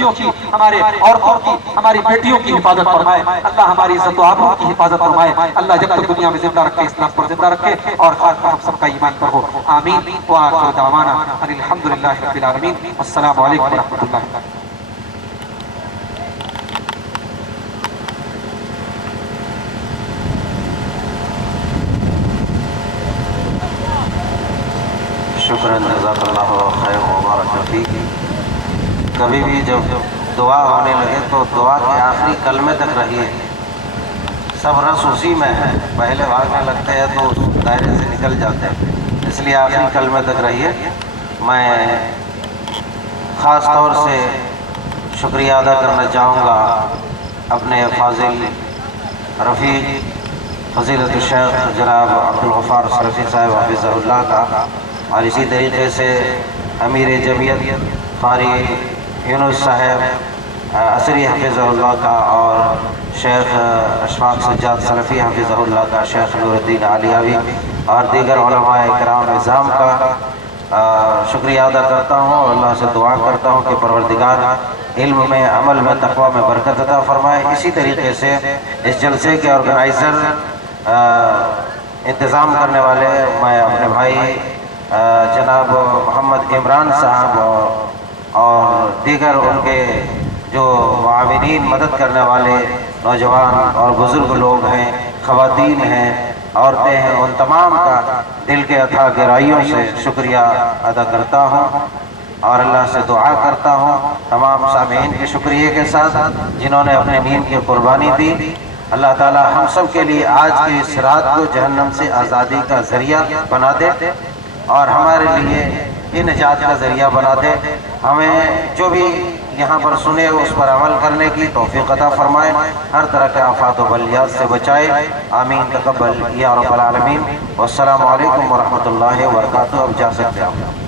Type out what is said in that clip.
بچیوں کی، ہمارے عورتوں کی، ہماری بیٹیوں کی حفاظت فرمائے اللہ، ہماری عزت و آبرو کی حفاظت فرمائے اللہ، جب تک دنیا میں زندہ رکھے اسلام پر زندہ رکھے اور خاص ہم سب کا ایمان پر ہو، آمین وآخر دعوانا ان الحمدللہ رب العالمین، السلام علیکم ورحمۃ اللہ۔ شکراً، جزاک اللہ خیر مبارک فیک۔ کبھی بھی جب دعا ہونے لگے تو دعا کے آخری کلمے تک رہیے، سب رس اسی میں ہے، پہلے بھاگنے لگتے ہیں تو اس دائرے سے نکل جاتے ہیں، اس لیے آخری کلمے تک رہیے۔ میں خاص طور سے شکریہ ادا کرنا چاہوں گا اپنے فاضل رفیق فضیلت الشیخ جناب عبدالغفار سلفی صاحب حفظہ اللہ کا، اور اسی طریقے سے امیر جمعیت قاری یونس صاحب عصری حفظہ اللہ کا، اور شیخ اشفاق سجاد سلفی حفظہ اللہ کا، شیخ نور الدین علیوی اور دیگر علماء کرام نظام کا شکریہ ادا کرتا ہوں، اور اللہ سے دعا کرتا ہوں کہ پروردگار علم میں، عمل میں، تقوی میں برکت عطا فرمائے۔ اسی طریقے سے اس جلسے کے آرگنائزر، انتظام کرنے والے، میں اپنے بھائی جناب محمد عمران صاحب اور دیگر ان کے جو معاونین، مدد کرنے والے نوجوان اور بزرگ لوگ ہیں، خواتین ہیں، عورتیں ہیں، ان تمام کا دل کے اتھا گہرائیوں سے شکریہ ادا کرتا ہوں، اور اللہ سے دعا کرتا ہوں تمام سامعین کے شکریہ کے ساتھ جنہوں نے اپنے نیند کی قربانی دی۔ اللہ تعالی ہم سب کے لیے آج کی اس رات کو جہنم سے آزادی کا ذریعہ بنا دے، اور ہمارے لیے یہ نجات کا ذریعہ بنا دے۔ ہمیں جو بھی یہاں پر سنے اس پر عمل کرنے کی توفیق عطا فرمائے، ہر طرح کے آفات و بلیات سے بچائے، آمین تقبل یا رب العالمین۔ والسلام علیکم ورحمۃ اللہ وبرکاتہ۔ اب جا سکتے ہیں آپ۔